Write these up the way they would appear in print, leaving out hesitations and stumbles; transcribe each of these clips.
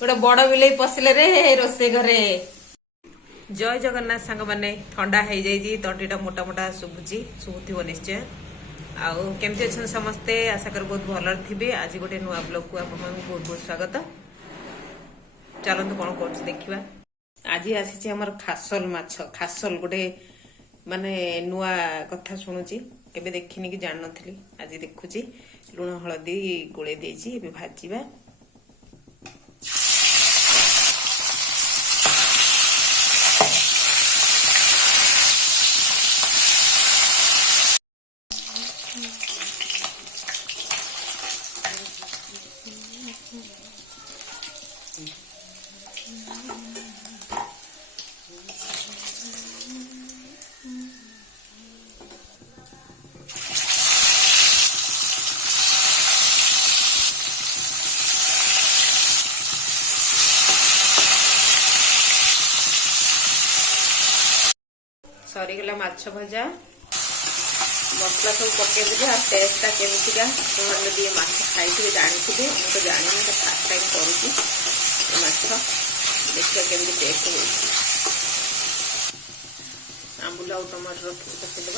गोटे बड़ बिलई पशिले रे रोसे घरे। जय जगन्नाथ सांग मैंने ठंडा हो जाइए तंटीटा मोटा मोटा शुभुव निश्चय। आउ केमती अच्छा समस्ते आशा कर बहुत भल थे। आज गोटे नुआ ब्लॉग को आप बहुत बहुत स्वागत। चलते कौन कर देखा। आज आसी आमर खासल माछ खासल गोटे माने नुआ कथा शुणुची केबे देखिनी कि जान नथली। आज देखुची लुण हलदी गोले देजी एबे भाजीबा। सरीगला माछ भजा मसला सब पकईदेवी आ टेस्टा केमिका मैंने दिए माछ खाई जानी मुझे जानी फास्ट टाइम करुँच देखिए केमी टेस्ट हो। आंबुल आ टमाटर पकईदे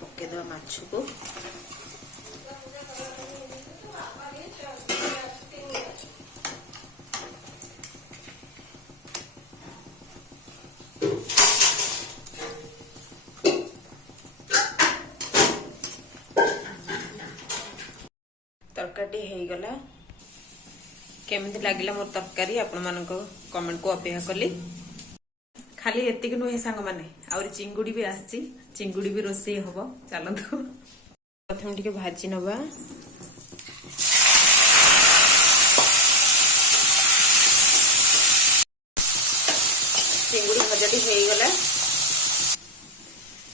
पकईदे माछ को तरकारी हो गला। केमिति लागिला मोर तरकारी आपण मानक कमेंट को अपेक्षा कली। खाली एतिक नुहे सांग माने आउरी चिंगुड़ी भी आसी चिंगुड़ी भी रोसे हबो। चलतु प्रथम टिके भाजी नबा। चिंगुड़ी भजाटी हो गला।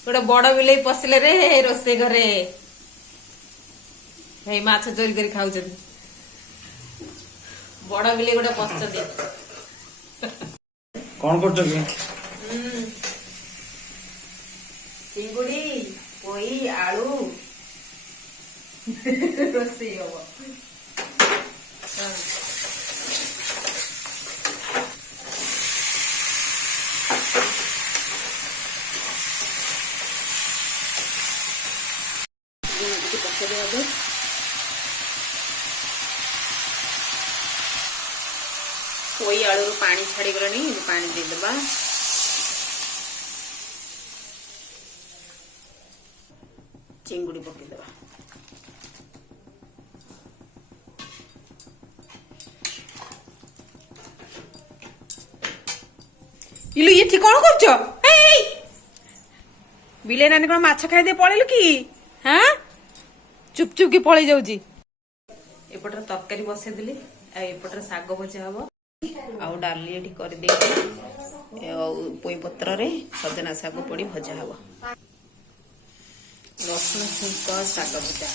गोटे बड़ बिलई पशिले रे रोसे घरे हे माछ चोरी करी खाउछन। बड़ बिलई गोटे पसचंदी कौन करछ कि चिंगुड़ी पोई आलू रोसे हबो। पोई आलू पानी छाड़ी गलानी पानी देदेबा। चिंगुड़ी पकईदेबा। इलु ये कौन कर बिले नानी कौन माछ खाई दे पड़ेलु कि हाँ चुप चुप की पड़े जाऊँ। एपटर तरकारी बसई देली एपटर साग भजा हम आउ डाली एठी कर दे पुई पत्र रे सजना साग पड़ी भजा हम। रसुण छुंक साग भजा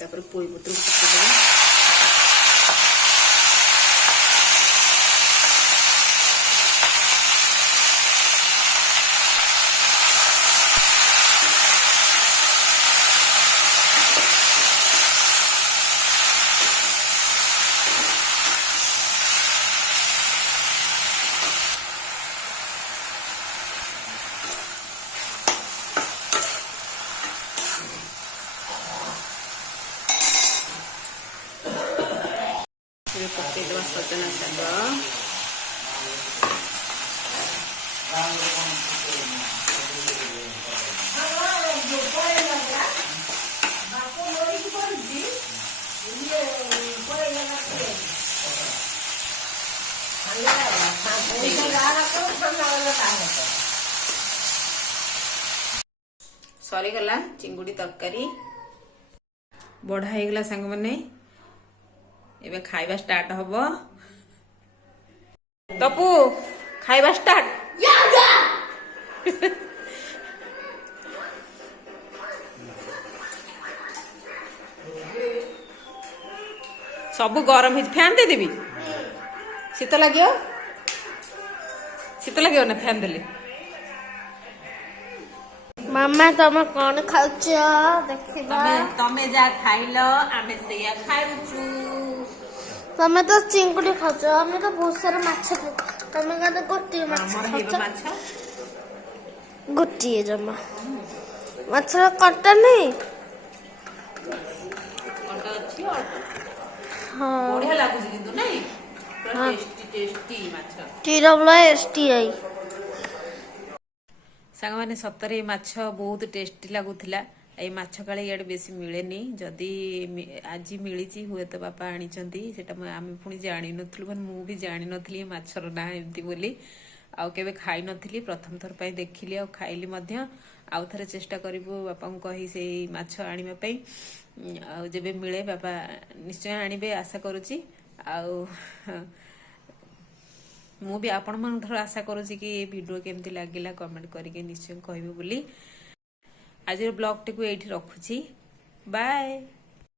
तापर पुई पत्र पकेदेबा। पकईदेवा सजना शाग सरीगला चिंगुड़ी तरकारी बढ़ा हो गला। सांग मैंने एबे खाइबा स्टार्ट हबो। तपु खाइबा स्टार्ट। सब गरम है फैन दे देबी शीत लगे ना फैन देले मामा तुम कौन खाउच देखिबा तमे जा खाइलो आमे सेया खाउछु तमे तो चिंकुड़ी खाउच हमें तो बहुत सारा माछ खाउ तमे का गोटी माछ खाउच गोटी जमा माछ कट्टा नहीं कंटा अछि हां बढ़िया लागु किंतु नहीं पूरा टेस्टी माछ TWSTI सांग माने सतरे माछ बहुत टेस्टी लागुथिला ए माछ काले इयाडे बेसी मिलेनी जदि आज मिली हुए तो बापा आनिचंती सेटा आमे पुणी जानि नथलु मन मु भी जानि नथली माछर ना एमती बोली आउ केबे खाई नथली प्रथम थर पई देखिली आ खाइली मध्य आउ थरे चेष्टा करिबो बापा को कहि से माछ आनिबा पई आ जेबे मिले बापा निश्चय आनिबे आशा करूची आउ मु भी आपण मन आशा करूची कि वीडियो केमती लागिला कमेंट करके निश्चय कहबे बोली आज ब्लॉग टी को एठी रखुची बाय।